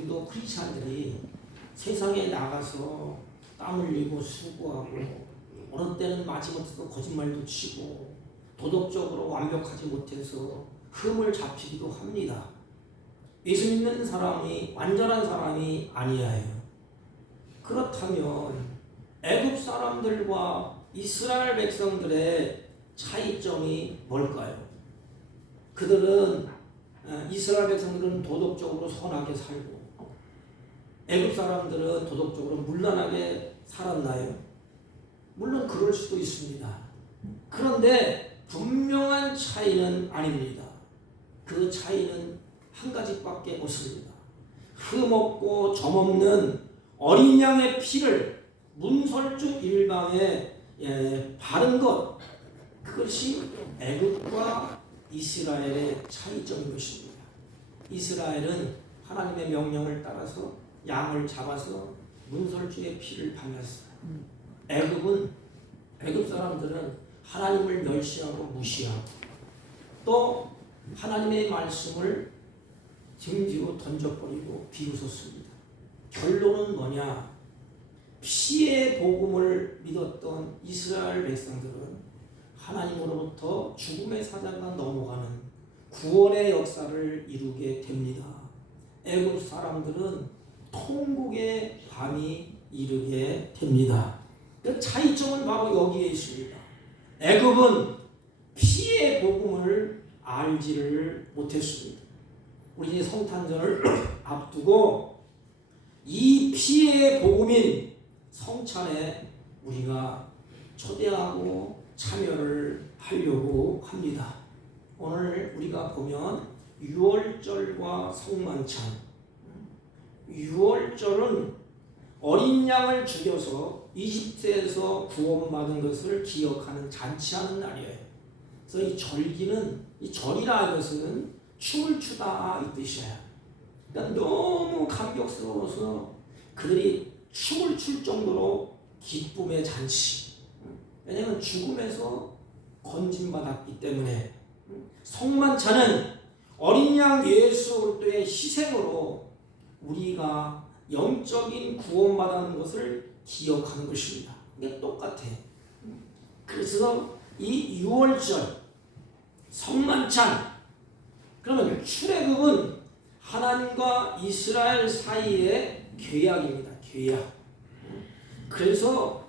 우리도 크리스찬들이 세상에 나가서 땀 흘리고 수고하고 어느 때는 마지못해서 거짓말도 치고 도덕적으로 완벽하지 못해서 흠을 잡히기도 합니다. 예수 믿는 사람이 완전한 사람이 아니에요. 그렇다면 애굽 사람들과 이스라엘 백성들의 차이점이 뭘까요? 그들은 이스라엘 백성들은 도덕적으로 선하게 살고 애굽 사람들은 도덕적으로 문란하게 살았나요? 물론 그럴 수도 있습니다. 그런데 분명한 차이는 아닙니다. 그 차이는 한 가지밖에 없습니다. 흠없고 점없는 어린 양의 피를 문설주 일방에 바른 것, 그것이 애굽과 이스라엘의 차이점인 것입니다. 이스라엘은 하나님의 명령을 따라서 양을 잡아서 문설주의 피를 발랐어요. 애굽 사람들은 하나님을 멸시하고 무시하고 또 하나님의 말씀을 등 뒤로 던져버리고 비웃었습니다. 결론은 뭐냐? 피의 복음을 믿었던 이스라엘 백성들은 하나님으로부터 죽음의 사자가 넘어가는 구원의 역사를 이루게 됩니다. 애굽 사람들은 통곡의 밤이 이르게 됩니다. 그 차이점은 바로 여기에 있습니다. 애굽은 피의 복음을 알지를 못했습니다. 우리 이제 성탄절을 앞두고 이 피의 복음인 성찬에 우리가 초대하고 참여를 하려고 합니다. 오늘 우리가 보면 유월절과 성만찬. 유월절은 어린 양을 죽여서 이집트에서 구원받은 것을 기억하는 잔치하는 날이에요. 그래서 이 절기는, 이 절이라는 것은 춤을 추다 이 뜻이에요. 그러니까 너무 감격스러워서 그들이 춤을 출 정도로 기쁨의 잔치. 왜냐하면 죽음에서 건진받았기 때문에. 성만찬은 어린 양 예수 그리스도의 희생으로 우리가 영적인 구원받는 것을 기억하는 것입니다. 이게 똑같아요. 그래서 이 유월절, 성만찬, 그러면 출애굽은 하나님과 이스라엘 사이의 계약입니다. 계약. 그래서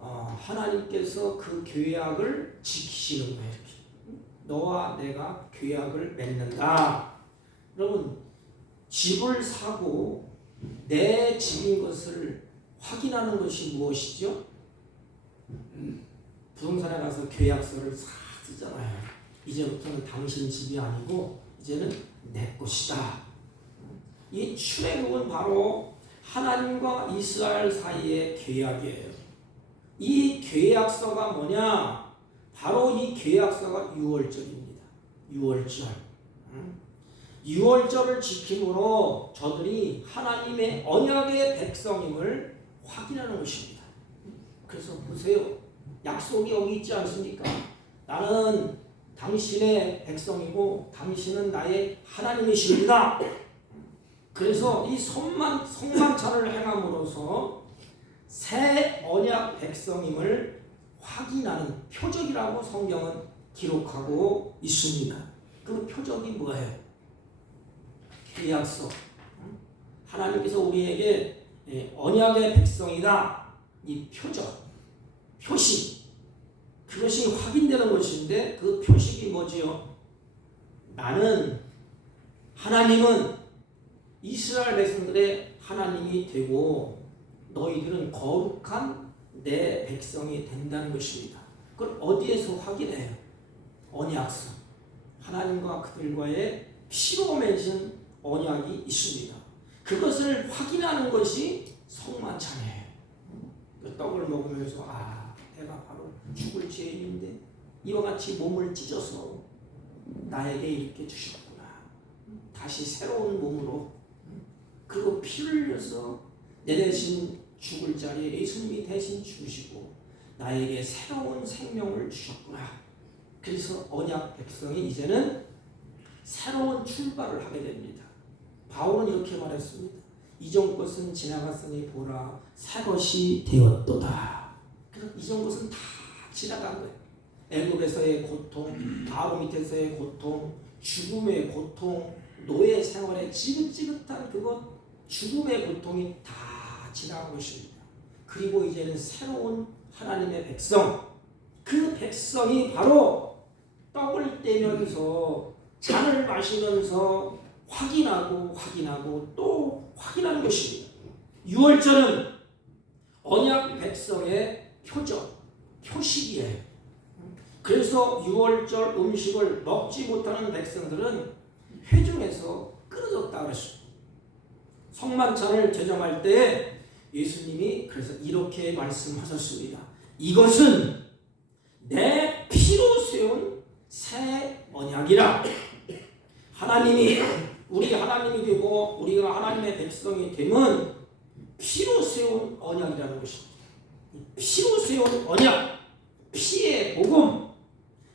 하나님께서 그 계약을 지키시는 거예요. 너와 내가 계약을 맺는다. 여러분, 집을 사고 내 집인 것을 확인하는 것이 무엇이죠? 부동산에 가서 계약서를 쓰잖아요. 이제부터는 당신 집이 아니고 이제는 내 것이다. 이 출애굽은 바로 하나님과 이스라엘 사이의 계약이에요. 이 계약서가 뭐냐? 바로 이 계약서가 유월절입니다. 유월절. 유월절을 지킴으로 저들이 하나님의 언약의 백성임을 확인하는 것입니다. 그래서 보세요. 약속이 여기 있지 않습니까? 나는 당신의 백성이고 당신은 나의 하나님이십니다. 그래서 이 성만찬을 행함으로써 새 언약 백성임을 확인하는 표적이라고 성경은 기록하고 있습니다. 그 표적이 뭐예요? 계약서. 하나님께서 우리에게 언약의 백성이다. 이 표적, 표식, 그것이 확인되는 것인데 그 표식이 뭐지요? 하나님은 이스라엘 백성들의 하나님이 되고 너희들은 거룩한 내 백성이 된다는 것입니다. 그걸 어디에서 확인해요? 언약서. 하나님과 그들과의 피로 맺은 언약이 있습니다. 그것을 확인하는 것이 성만찬이에요. 그 떡을 먹으면서 내가 바로 죽을 죄인인데 이와 같이 몸을 찢어서 나에게 이렇게 주셨구나. 다시 새로운 몸으로 그리고 피를 흘려서 내 대신 죽을 자리에 예수님이 대신 죽으시고 나에게 새로운 생명을 주셨구나. 그래서 언약 백성이 이제는 새로운 출발을 하게 됩니다. 바울은 이렇게 말했습니다. 이전 것은 지나갔으니 보라 새 것이 되었도다. 그래서 이전 것은 다 지나간 거예요. 애굽에서의 고통, 바로 밑에서의 고통, 죽음의 고통, 노예 생활의 지긋지긋한 그것, 죽음의 고통이 다 지나간 것입니다. 그리고 이제는 새로운 하나님의 백성, 그 백성이 바로 떡을 떼면서 잔을 마시면서 확인하고 또 확인하는 것입니다. 유월절은 언약 백성의 표식이에요. 그래서 유월절 음식을 먹지 못하는 백성들은 회중에서 끊어졌다 그랬습니다. 성만찬을 제정할 때 예수님이 그래서 이렇게 말씀하셨습니다. 이것은 내 피로 세운 새 언약이라. 하나님이 우리 하나님이 되고 우리가 하나님의 백성이 되면 피로 세운 언약이라는 것입니다. 피로 세운 언약, 피의 복음.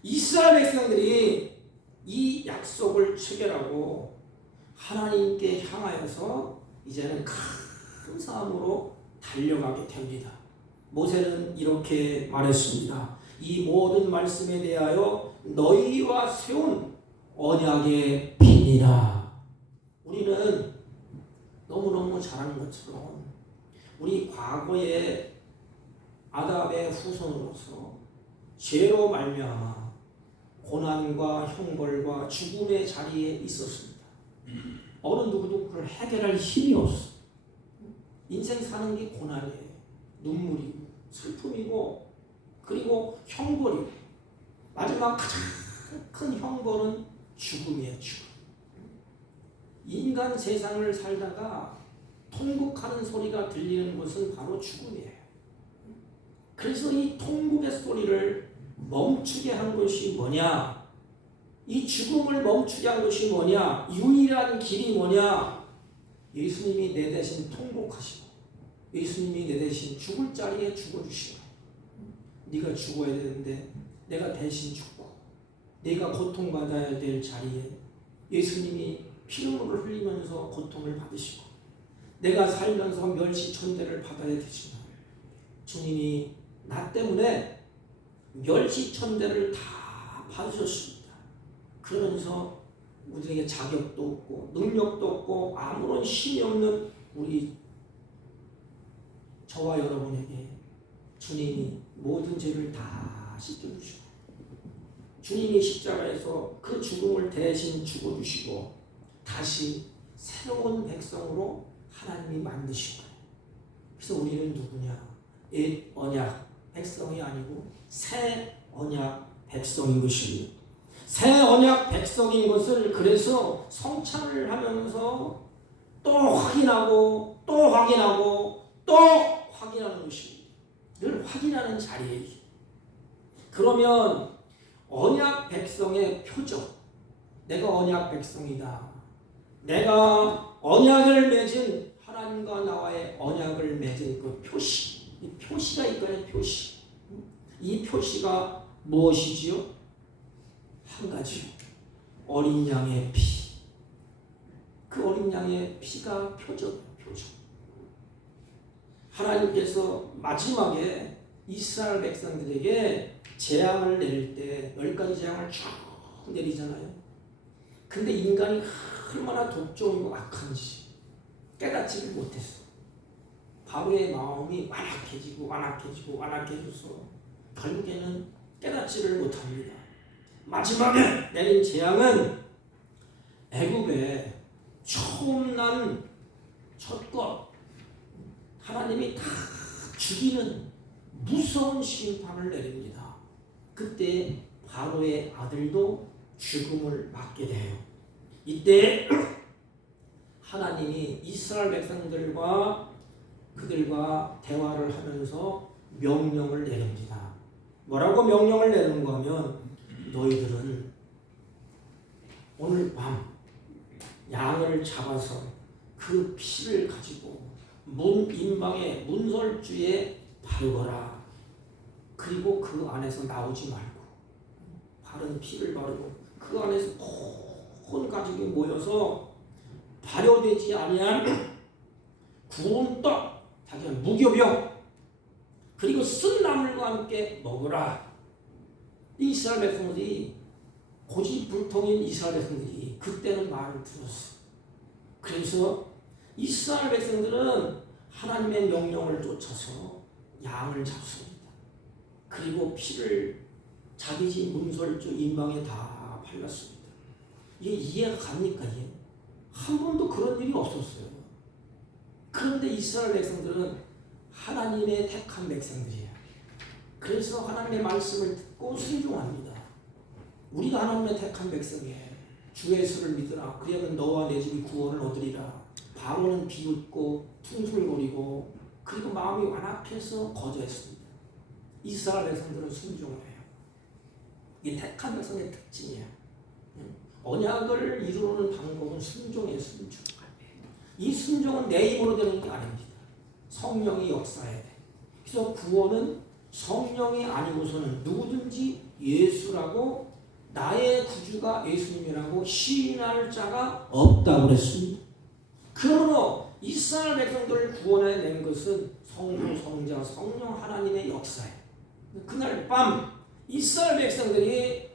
이스라엘 백성들이 이 약속을 체결하고 하나님께 향하여서 이제는 큰 싸움으로 달려가게 됩니다. 모세는 이렇게 말했습니다. 이 모든 말씀에 대하여 너희와 세운 언약의 피니라. 우리는 너무너무 잘 아는 것처럼 우리 과거의 아담의 후손으로서 죄로 말미암아 고난과 형벌과 죽음의 자리에 있었습니다. 어느 누구도 그걸 해결할 힘이 없어. 인생 사는 게 고난이에요. 눈물이고 슬픔이고 그리고 형벌이고 마지막 가장 큰 형벌은 죽음이에요. 죽음. 인간 세상을 살다가 통곡하는 소리가 들리는 것은 바로 죽음이에요. 그래서 이 통곡의 소리를 멈추게 한 것이 뭐냐? 이 죽음을 멈추게 한 것이 뭐냐? 유일한 길이 뭐냐? 예수님이 내 대신 통곡하시고 예수님이 내 대신 죽을 자리에 죽어주시고 네가 죽어야 되는데 내가 대신 죽고 네가 고통받아야 될 자리에 예수님이 피눈물을 흘리면서 고통을 받으시고 내가 살면서 멸시천대를 받아야 되지만 주님이 나 때문에 멸시천대를 다 받으셨습니다. 그러면서 우리에게 자격도 없고 능력도 없고 아무런 힘이 없는 우리 저와 여러분에게 주님이 모든 죄를 다 씻겨주시고 주님이 십자가에서 그 죽음을 대신 죽어주시고 다시 새로운 백성으로 하나님이 만드신 거예요. 그래서 우리는 누구냐? 옛 언약 백성이 아니고 새 언약 백성인 것입니다. 새 언약 백성인 것을 그래서 성찬을 하면서 또 확인하고 또 확인하고 또 확인하는 것입니다. 늘 확인하는 자리예요. 그러면 언약 백성의 표적, 내가 언약 백성이다. 내가 언약을 맺은 하나님과 나와의 언약을 맺은 그 표시, 이 표시가 있거든요. 표시. 이 표시가 무엇이지요? 한 가지. 어린 양의 피. 그 어린 양의 피가 표적. 하나님께서 마지막에 이스라엘 백성들에게 재앙을 내릴 때 10가지 재앙을 쭉 내리잖아요. 근데 인간이 얼마나 독종이고 악한지 깨닫지를 못했어. 바로의 마음이 완악해져서 결국에는 깨닫지를 못합니다. 마지막에 내린 재앙은 애굽에 처음 난 첫 하나님이 다 죽이는 무서운 심판을 내립니다. 그때 바로의 아들도 죽음을 맞게 돼요. 이때 하나님이 이스라엘 백성들과 그들과 대화를 하면서 명령을 내립니다. 뭐라고 명령을 내는가 하면 너희들은 오늘 밤 양을 잡아서 그 피를 가지고 문 인방의 문설주에 바르거라. 그리고 그 안에서 나오지 말고 바른 피를 바르고 그 안에서 온 가죽이 모여서 발효되지 아니한 구운 떡, 자기가 무교병, 그리고 쓴 나물과 함께 먹으라. 이스라엘 백성들이, 고집불통인 이스라엘 백성들이 그때는 말을 들었어. 그래서 이스라엘 백성들은 하나님의 명령을 쫓아서 양을 잡습니다. 그리고 피를 자기 집 문설주 인방에 다 발랐습니다. 이게 이해가 갑니까? 이게 한 번도 그런 일이 없었어요. 그런데 이스라엘 백성들은 하나님의 택한 백성들이에요. 그래서 하나님의 말씀을 듣고 순종합니다. 우리가 하나님의 택한 백성이에요. 주의 수를 믿으라. 그러면 너와 내 집이 구원을 얻으리라. 바로는 비웃고 퉁술거리고 그리고 마음이 완악해서 거절했습니다. 이스라엘 백성들은 순종을 해요. 이게 택한 백성의 특징이에요. 언약을 이루는 방법은 순종이에요. 순종. 이 순종은 내 입으로 되는 게 아닙니다. 성령이 역사해야 돼. 그래서 구원은 성령이 아니고서는 누구든지 예수라고, 나의 구주가 예수님이라고 시인할 자가 없다고 그랬습니다. 그러므로 이스라엘 백성들을 구원해낸 것은 성부, 성자, 성령 하나님의 역사예요. 그날 밤 이스라엘 백성들이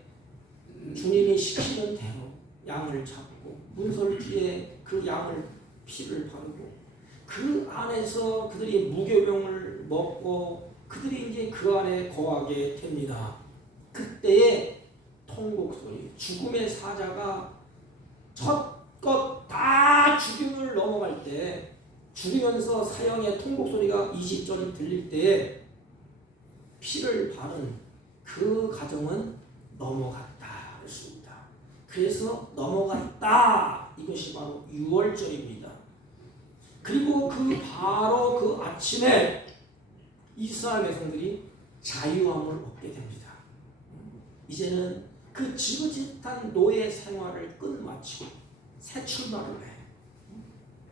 주님이 시키는 대로 양을 잡고 문설주에 그 양을 피를 바르고 그 안에서 그들이 무교병을 먹고 그들이 이제 그 안에 거하게 됩니다. 그때에 통곡소리, 죽음의 사자가 첫 것 다 죽임을 넘어갈 때, 죽으면서 사형의 통곡소리가 20절이 들릴 때에 피를 바른 그 가정은 넘어갔다 그랬습니다. 그래서 넘어갔다, 이것이 바로 6월절입니다. 그리고 바로 그 아침에 이스라엘 백성들이 자유함을 얻게 됩니다. 이제는 그 지긋지긋한 노예 생활을 끝마치고 새 출발을 해.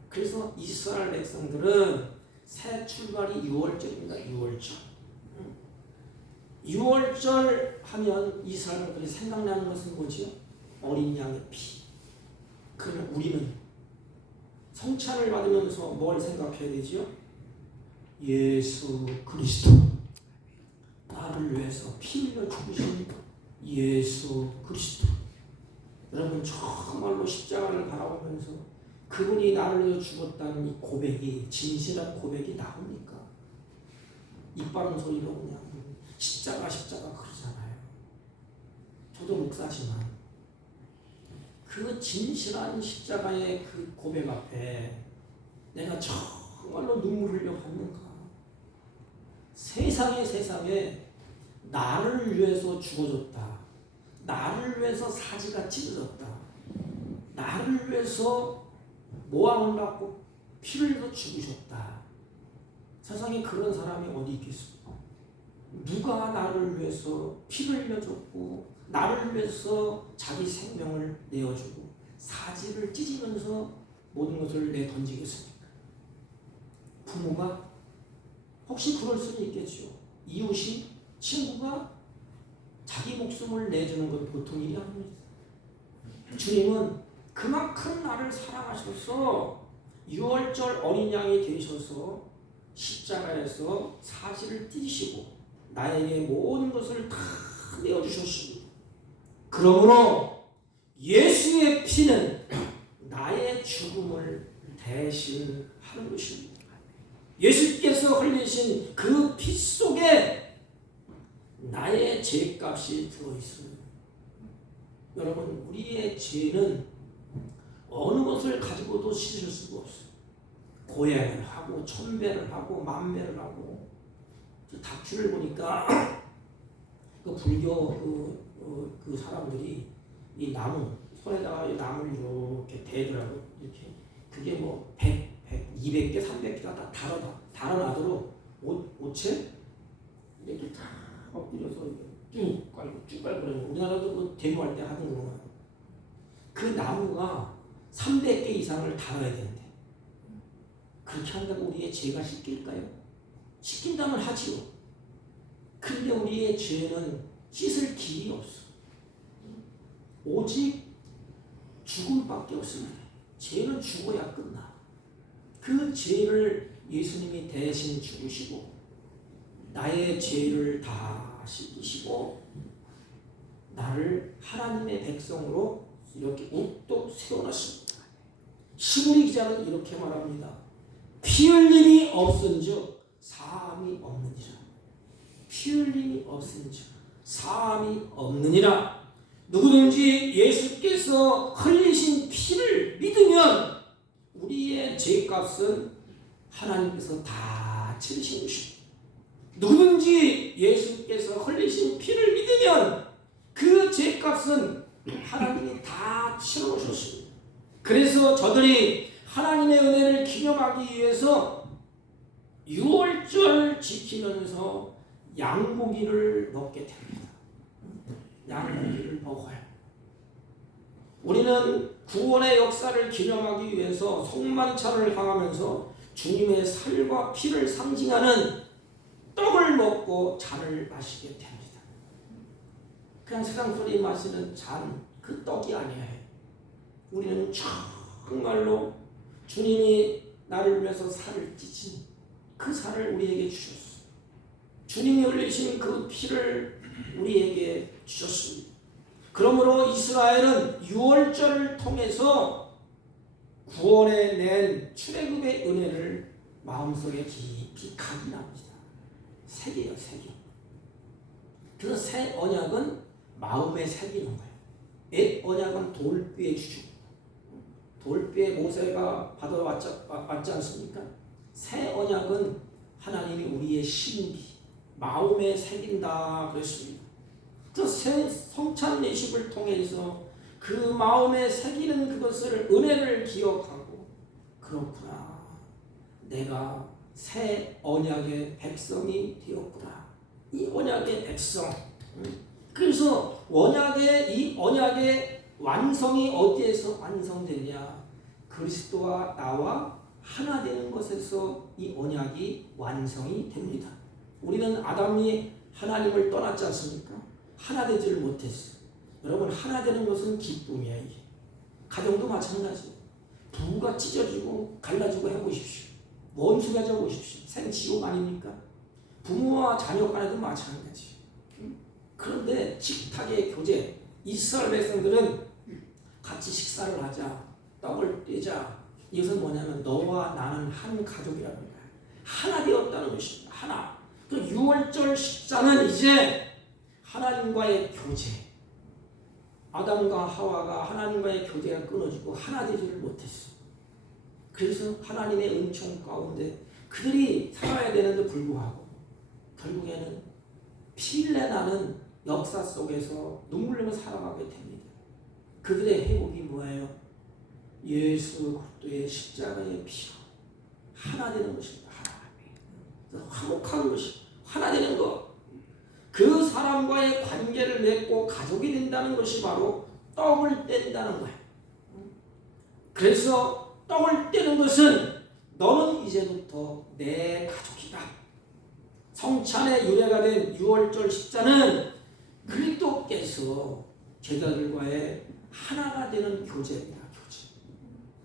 그래서 이스라엘 백성들은 새 출발이 6월절입니다. 6월절. 6월절 하면 이스라엘 백성들이 생각나는 것은 뭐지요? 어린 양의 피. 그러면 우리는 성찬을 받으면서 뭘 생각해야 되지요? 예수 그리스도. 나를 위해서 피 흘려 죽으신 예수 그리스도. 여러분 정말로 십자가를 바라보면서 그분이 나를 위해 죽었다는 이 고백이, 진실한 고백이 나옵니까? 입 바른 소리로 그냥 십자가 그러잖아요. 저도 목사지만 그 진실한 십자가의 그 고백 앞에 내가 정말로 눈물 흘려 받는가? 세상에 나를 위해서 죽어줬다. 나를 위해서 사지가 찢어졌다. 나를 위해서 모함을 받고 피를 흘려 죽으셨다. 세상에 그런 사람이 어디 있겠습니까? 누가 나를 위해서 피를 흘려줬고 나를 위해서 자기 생명을 내어주고 사지를 찢으면서 모든 것을 내던지겠습니까? 부모가? 혹시 그럴 수는 있겠죠. 이웃이, 친구가 자기 목숨을 내주는 건 보통 일이 아닙니다. 주님은 그만큼 나를 사랑하셔서 6월절 어린 양이 되셔서 십자가에서 사지를 찢으시고 나에게 모든 것을 다 내어주셨습니다. 그러므로 예수의 피는 나의 죽음을 대신하는 것입니다. 예수께서 흘리신 그 피 속에 나의 죄값이 들어있습니다. 여러분, 우리의 죄는 어느 것을 가지고도 씻을 수가 없어요. 고행을 하고 천배를 하고 만배를 하고. 다큐를 보니까 그 불교 그 사람들이 이 나무 손에다가 이 나무를 이렇게 대더라고. 이렇게 그게 뭐 100, 200개, 300개가 다 달아나도록 옷에 이렇게 다 엎드려서 쭉 깔고 그러는 거. 우리나라도 그 데모할 때 하는 거예요. 그 나무가 300개 이상을 달아야 되는데 그렇게 한다고 우리의 죄가 씻길까요? 씻긴다면 하지요. 그런데 우리의 죄는 씻을 길이 없어. 오직 죽음밖에 없습니다. 죄는 죽어야 끝나. 그 죄를 예수님이 대신 죽으시고 나의 죄를 다 씻기시고 나를 하나님의 백성으로 이렇게 우뚝 세워놨습니다. 시므리 기자는 이렇게 말합니다. 피 흘림이 없은즉 사함이 없느니라. 피 흘림이 없은즉 사함이 없느니라. 누구든지 예수께서 흘리신 피를 믿으면 우리의 죄값은 하나님께서 다 치르신 것입니다. 누구든지 예수께서 흘리신 피를 믿으면 그 죄값은 하나님이 다 치러오셨습니다. 그래서 저들이 하나님의 은혜를 기념하기 위해서 유월절 지키면서 양고기를 먹게 됩니다. 양고기를 먹어요. 우리는 구원의 역사를 기념하기 위해서 성만찬을 향하면서 주님의 살과 피를 상징하는 떡을 먹고 잔을 마시게 됩니다. 그냥 세상 소리 마시는 잔, 그 떡이 아니에요. 우리는 정말로 주님이 나를 위해서 살을 찢은 그 살을 우리에게 주셨어요. 주님이 흘리신 그 피를 우리에게 주셨습니다. 그러므로 이스라엘은 유월절을 통해서 구원에 낸 출애굽의 은혜를 마음속에 깊이 각인합니다. 새겨요, 새겨. 그래서 새 언약은 마음에 새기는 거예요. 옛 언약은 돌비에 주죠. 돌비에 모세가 받아왔지 않습니까? 새 언약은 하나님이 우리의 신비, 마음에 새긴다 그랬습니다. 새 성찬 예식을 통해서 그 마음에 새기는 그것을 은혜를 기억하고 그렇구나. 내가 새 언약의 백성이 되었구나. 이 언약의 백성. 그래서 이 언약의 완성이 어디에서 완성되냐? 그리스도와 나와 하나 되는 것에서 이 언약이 완성이 됩니다. 우리는 아담이 하나님을 떠났지 않습니까? 하나 되지를 못했어요. 여러분, 하나 되는 것은 기쁨이야. 이게 가정도 마찬가지. 부부가 찢어지고 갈라지고 해보십시오. 원수가 져보십시오. 생지옥 아닙니까? 부모와 자녀 간에도 마찬가지. 그런데 식탁의 교제, 이스라엘 백성들은 같이 식사를 하자, 떡을 떼자. 이것은 뭐냐면 너와 나는 한 가족이라는 거야. 하나 되었다는 것입니다. 하나. 그 유월절 식사는 이제 하나님과의 교제. 아담과 하와가 하나님과의 교제가 끊어지고 하나 되지를 못했어. 그래서 하나님의 은총 가운데 그들이 살아야 되는데 불구하고 결국에는 피를 나는 역사 속에서 눈물 흘리며 살아가게 됩니다. 그들의 회복이 뭐예요? 예수 그리스도의 십자가의 피로 하나 되는 것입니다. 하나. 화목한 것이 하나 되는 것. 그 사람과의 관계를 맺고 가족이 된다는 것이 바로 떡을 뗀다는 거예요. 그래서 떡을 떼는 것은 너는 이제부터 내 가족이다. 성찬의 유래가 된 유월절 식사는 그리스도께서 제자들과의 하나가 되는 교제입니다. 교제.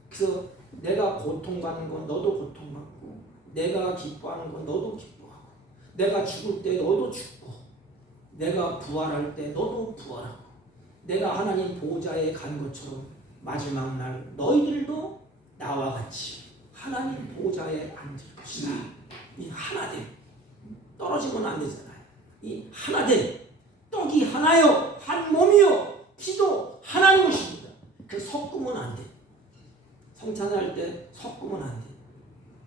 그래서 내가 고통받는 건 너도 고통받고, 내가 기뻐하는 건 너도 기뻐하고, 내가 죽을 때 너도 죽고, 내가 부활할 때 너도 부활하고, 내가 하나님 보좌에 간 것처럼 마지막 날 너희들도 나와 같이 하나님 보좌에 앉을 것이다. 이 하나됨. 떨어지면 안 되잖아요. 이 하나됨. 떡이 하나요. 한 몸이요. 피도 하나인 것입니다. 그래서 섞으면 안 돼. 성찬할 때 섞으면 안 돼.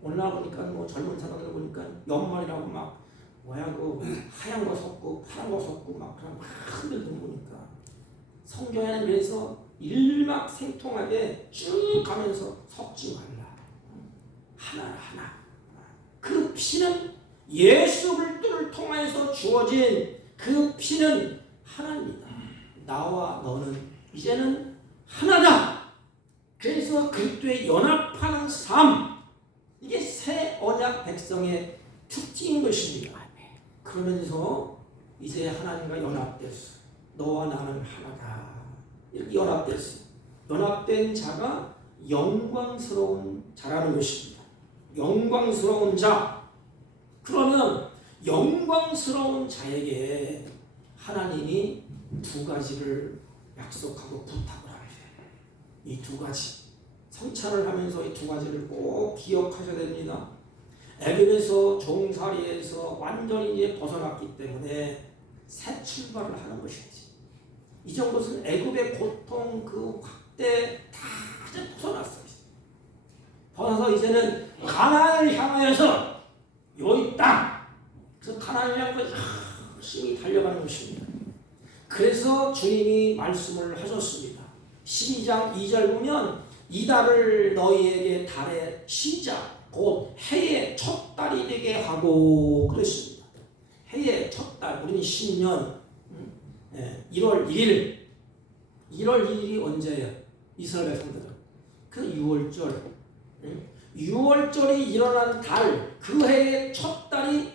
오늘 보니까 뭐 젊은 사람들 보니까 연말이라고 막 뭐야 그 하얀 거 섞고 파란 거 섞고 막 그런 막 흔들고 보니까 성경에는 그래서 일막생통하게 쭉 가면서 섞지 말라. 하나. 그 피는 예수 그리스도를 통해서 주어진 그 피는 하나입니다. 나와 너는 이제는 하나다. 그래서 그리스도에 연합하는 삶, 이게 새 언약 백성의 특징인 것입니다. 그러면서 이제 하나님과 연합됐어. 너와 나는 하나다. 이렇게 연합됐어. 연합된 자가 영광스러운 자라는 것입니다. 영광스러운 자. 그러면 영광스러운 자에게 하나님이 두 가지를 약속하고 부탁을 합니다. 이 두 가지. 성찬을 하면서 이 두 가지를 꼭 기억하셔야 됩니다. 애굽에서 종살이에서 완전히 이제 벗어났기 때문에 새 출발을 하는 것이지. 이전 것은 애굽의 고통 그 확대 다 이제 벗어났어요. 벗어나서 이제는 가나안을 향하여서 요 땅. 그래서 가나안을 향해서 열심히 달려가는 것입니다. 그래서 주님이 말씀을 하셨습니다. 12장 2절 보면 이달을 너희에게 달의 시작 곧 해의 첫 달이 되게 하고 그랬습니다. 해의 첫 달, 우리는 신년 1월 1일 1월 2일이 언제예요? 이스라엘 백성들은 그 6월절 6월절이 일어난 달, 그 해의 첫 달이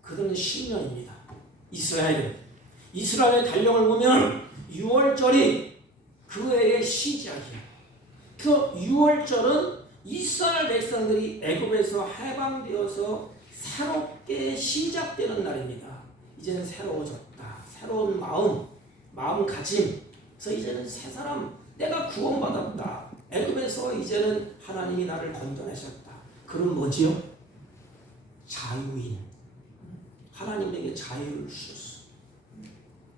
그들은 신년입니다. 이스라엘의 달력을 보면 6월절이 그 해의 시작이에요. 그 6월절은 이스라엘 백성들이 애굽에서 해방되어서 새롭게 시작되는 날입니다. 이제는 새로워졌다. 새로운 마음가짐. 그래서 이제는 새 사람, 내가 구원받았다. 애굽에서 이제는 하나님이 나를 건져내셨다. 그럼 뭐지요? 자유인. 하나님에게 자유를 주셨어.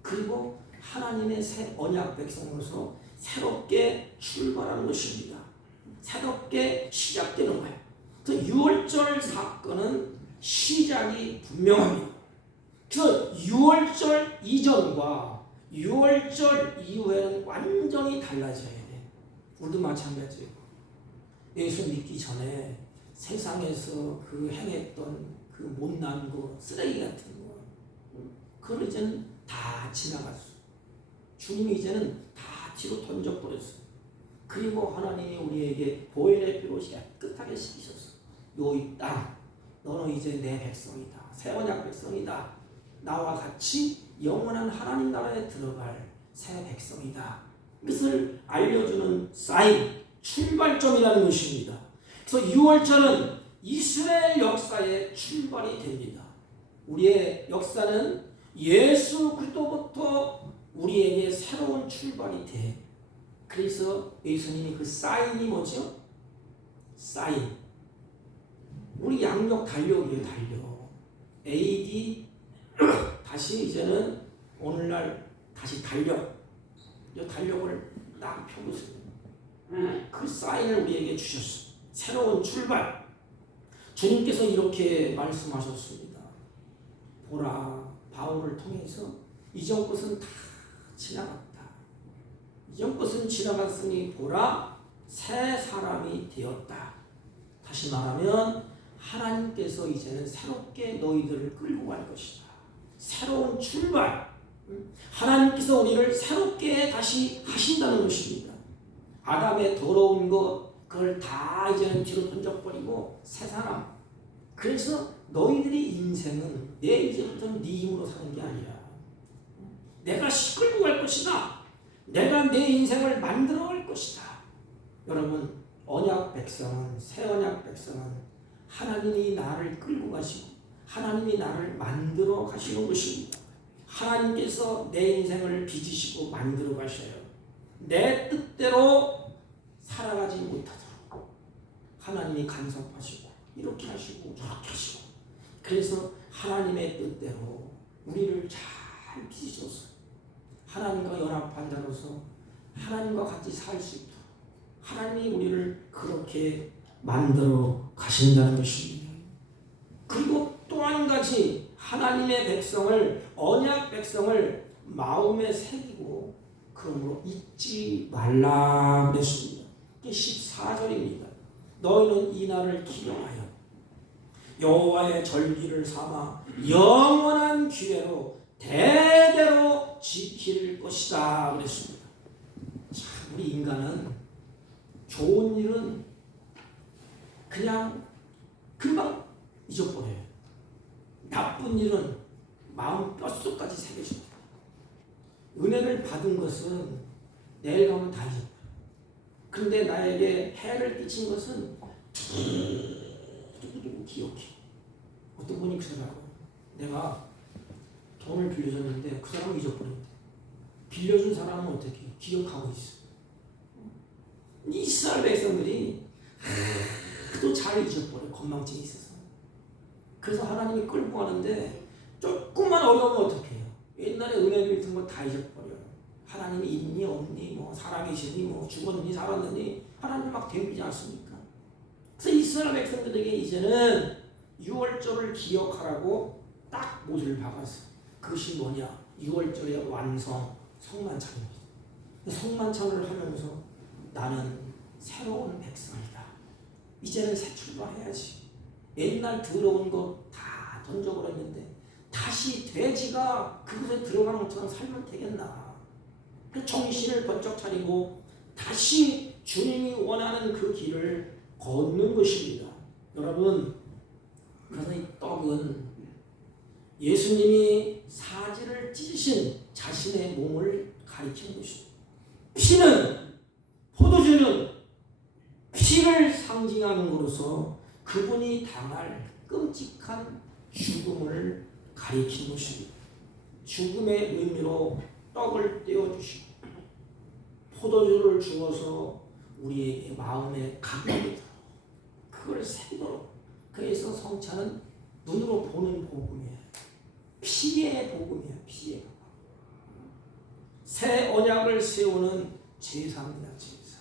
그리고 하나님의 새 언약 백성으로서 새롭게 출발하는 것입니다. 새롭게 시작되는 거예요. 그래서 6월절 사건은 시작이 분명합니다. 그래서 6월절 이전과 6월절 이후에는 완전히 달라져야 돼. 우리도 마찬가지예요. 예수 믿기 전에 세상에서 그 행했던 그 못난 거, 쓰레기 같은 거, 그걸 이제는 다 지나갔어. 주님이 이제는 다 뒤로 던져버렸어. 그리고 하나님이 우리에게 보혈의 피로 깨끗하게 씻기셨어. 요 이 땅, 너는 이제 내 백성이다. 새 언약 백성이다. 나와 같이 영원한 하나님 나라에 들어갈 새 백성이다. 이것을 알려주는 사인, 출발점이라는 것입니다. 그래서 6월절은 이스라엘 역사의 출발이 됩니다. 우리의 역사는 예수 그리스도부터 우리에게 새로운 출발이 돼. 그래서 예수님이 그 사인이 뭐죠? 사인. 우리 양력 달력이에요, 달력. AD 다시 이제는 오늘날 다시 달력. 이 달력을 딱 펴보세요. 그 사인을 우리에게 주셨어. 새로운 출발. 주님께서 이렇게 말씀하셨습니다. 보라, 바울을 통해서 이전 것은 다 지나갔다. 이전 것은 지나갔으니 보라, 새 사람이 되었다. 다시 말하면 하나님께서 이제는 새롭게 너희들을 끌고 갈 것이다. 새로운 출발. 하나님께서 우리를 새롭게 다시 하신다는 것입니다. 아담의 더러운 것, 그걸 다 이제는 뒤로 던져버리고 새 사람. 그래서 너희들의 인생은 내 이제부터는 네 힘으로 사는 게 아니라 내가 끌고 갈 것이다. 내가 내 인생을 만들어 갈 것이다. 여러분, 언약 백성은, 새 언약 백성은 하나님이 나를 끌고 가시고 하나님이 나를 만들어 가시는 것입니다. 하나님께서 내 인생을 빚으시고 만들어 가셔요. 내 뜻대로 살아가지 못하도록 하나님이 간섭하시고 이렇게 하시고 저렇게 하시고, 그래서 하나님의 뜻대로 우리를 잘 빚으셔서 하나님과 연합한 자로서 하나님과 같이 살 수 있도록 하나님이 우리를 그렇게 만들어 가신다는 것입니다. 그리고 또 한 가지, 하나님의 백성을, 언약 백성을 마음에 새기고 그러므로 잊지 말라 그랬습니다. 이게 14절입니다. 너희는 이 날을 기념하여 여호와의 절기를 삼아 영원한 기회로 대대로 지킬 것이다 그랬습니다. 참, 우리 인간은 좋은 일은 그냥 금방 잊어버려요. 나쁜 일은 마음 뼛속까지 새겨집니다. 은혜를 받은 것은 내일 가면 다 잊어버려요. 그런데 나에게 해를 끼친 것은 기억해. 어떤 분이 그러더라고요. 내가 돈을 빌려줬는데 그 사람은 잊어버린대. 빌려준 사람은 어떻게 해요? 기억하고 있어. 이스라엘 백성들이 하도 잘 잊어버려. 건망증이 있어서. 그래서 하나님이 끌고 가는데 조금만 어려우면 어떻게 해요? 옛날에 은혜 빌던 거 다 잊어버려요. 하나님이 있니 없니 뭐 살아계시니 뭐 죽었니 살았느니 하나님 막 덤비지 않습니까? 그래서 이스라엘 백성들에게 이제는 유월절을 기억하라고 딱 못을 박았어. 그것이 뭐냐? 유월절의 완성 성만찬입니다. 성만찬을 하면서 나는 새로운 백성이다. 이제는 새 출발해야지. 옛날 더러운 거 다 던져버렸는데 다시 돼지가 그곳에 들어간 것처럼 살면 되겠나. 그 정신을 번쩍 차리고 다시 주님이 원하는 그 길을 걷는 것입니다. 여러분, 그래서 이 떡은 예수님이 사지를 찢으신 자신의 몸을 가리키는 것입니다. 피는, 포도주는 피를 상징함으로써 그분이 당할 끔찍한 죽음을 가리키는 것입니다. 죽음의 의미로 떡을 떼어주시고 포도주를 주어서 우리에게 마음에 감동이 들어 그걸 새기도록. 그래서 성찬은 눈으로 보는 복음이에요. 피의 복음이에요. 피의 복음. 새 언약을 세우는 제사입니다. 제사.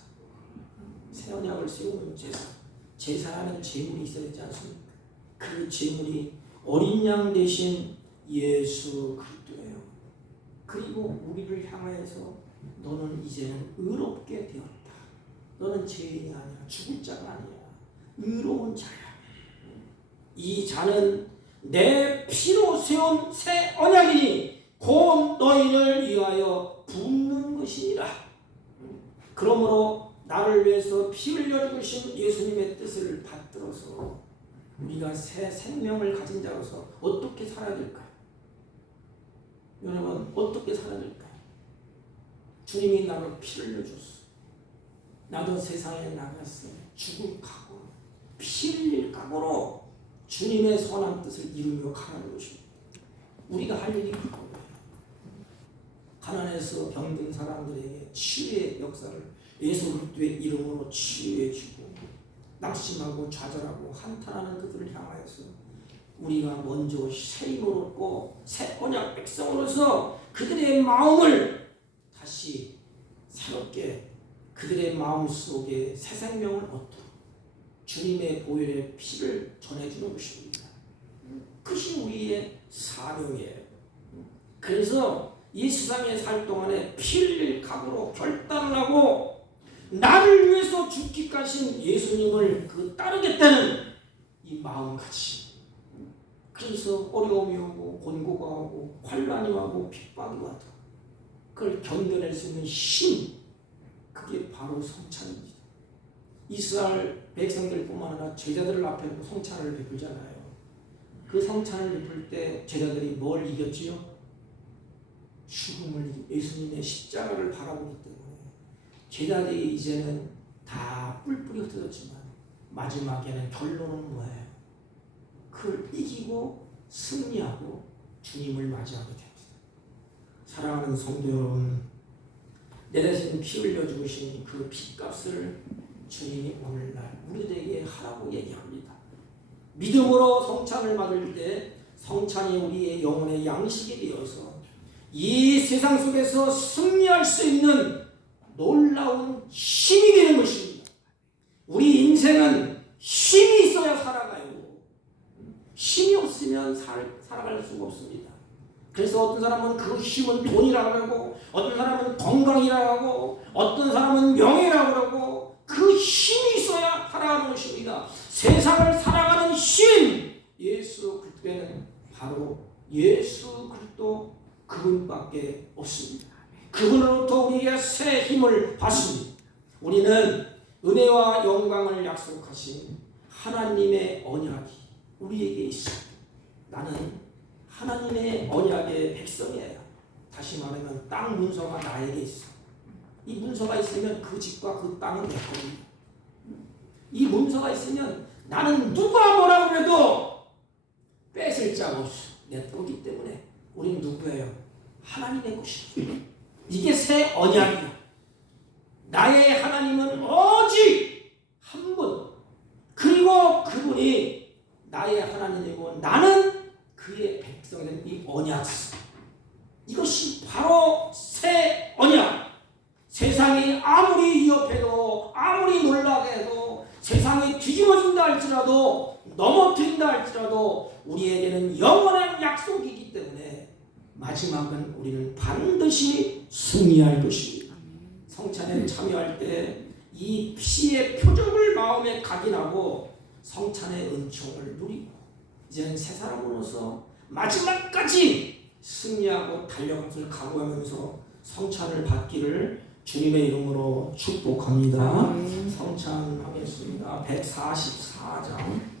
새 언약을 세우는 제사. 제사라는 제물이 있어야 되지 않습니까? 그 제물이 어린 양 대신 예수 그리스도예요. 그리고 우리를 향하여서 너는 이제는 의롭게 되었다. 너는 죄인이 아니라 죽을 자가 아니라 의로운 자야. 이 자는 내 피로 세운 새 언약이니 곧 너희를 위하여 붓는 것이니라. 그러므로 나를 위해서 피 흘려 죽으신 예수님의 뜻을 받들어서 우리가 새 생명을 가진 자로서 어떻게 살아야 될까요? 여러분, 어떻게 살아야 될까요? 주님이 나를 피를 흘려줬어. 나도 세상에 나갔어. 죽을 각오로, 피 흘릴 각오로 주님의 선한 뜻을 이루며 가는 것입니다. 우리가 할 일이 그거예요. 가난해서 병든 사람들에게 치유의 역사를 예수 그리스도의 이름으로 치유해 주고, 낙심하고 좌절하고 한탄하는 그들을 향하여서 우리가 먼저 새 힘을 얻고 새 언약 백성으로서 그들의 마음을 다시 새롭게 그들의 마음 속에 새 생명을 얻도록 주님의 보혈의 피를 전해주는 것입니다. 그것이 우리의 사명이에요. 그래서 이 세상에 살 동안에 피 흘릴 각오로 결단을 하고 나를 위해서 죽기까지 예수님을 따르겠다는 이 마음가짐. 그래서 어려움이 오고 곤고가 오고 환란이 오고 핍박이 와도 그걸 견뎌낼 수 있는 힘, 그게 바로 성찬입니다. 이스라엘 백성들뿐만 아니라 제자들 앞에 성찬을 베풀잖아요. 그 성찬을 베풀 때 제자들이 뭘 이겼지요? 죽음을, 예수님의 십자가를 바라보기 때문에 제자들이 이제는 다 뿔뿔이 흩어졌지만 마지막에는 결론은 뭐예요? 그걸 이기고 승리하고 주님을 맞이하게 됩니다. 사랑하는 성도 여러분, 내 대신 피 흘려 죽으신 그 피값을 주님이 오늘날 우리들에게 하라고 얘기합니다. 믿음으로 성찬을 받을 때 성찬이 우리의 영혼의 양식이 되어서 이 세상 속에서 승리할 수 있는 놀라운 힘이 되는 것입니다. 우리 인생은 힘이 있어야 살아가요. 힘이 없으면 살아갈 수가 없습니다. 그래서 어떤 사람은 그 힘은 돈이라고 하고, 어떤 사람은 건강이라고 하고, 어떤 사람은 명예라고 하고, 그 힘이 있어야 살아가는 것입니다. 세상을 살아가는 힘, 예수 그리스도에는 바로 예수 그리스도 그분밖에 없습니다. 그분으로부터 우리에게 새 힘을 받습니다. 우리는 은혜와 영광을 약속하신 하나님의 언약이 우리에게 있습니다. 나는 하나님의 언약의 백성이에요. 다시 말하면 땅 문서가 나에게 있어. 이 문서가 있으면 그 집과 그 땅은 내 겁니다. 이 문서가 있으면 나는 누가 뭐라고 해도 하나님의 것이다. 이게 새 언약이야. 나의 하나님은 오직 한 분, 그리고 그분이 나의 하나님이고 나는 그의 백성이 된 이 언약서. 이것이 바로 새 언약. 세상이 아무리 위협해도 아무리 놀라게 해도 세상이 뒤집어진다 할지라도 넘어뜨린다 할지라도 우리에게는 영원한 약속이기 때문에 마지막은 우리는 반드시 승리할 것입니다. 성찬에 참여할 때 이 피의 표적을 마음에 각인하고 성찬의 은총을 누리고 이제는 새 사람으로서 마지막까지 승리하고 달려갈 것을 각오하면서 성찬을 받기를 주님의 이름으로 축복합니다. 성찬하겠습니다. 144장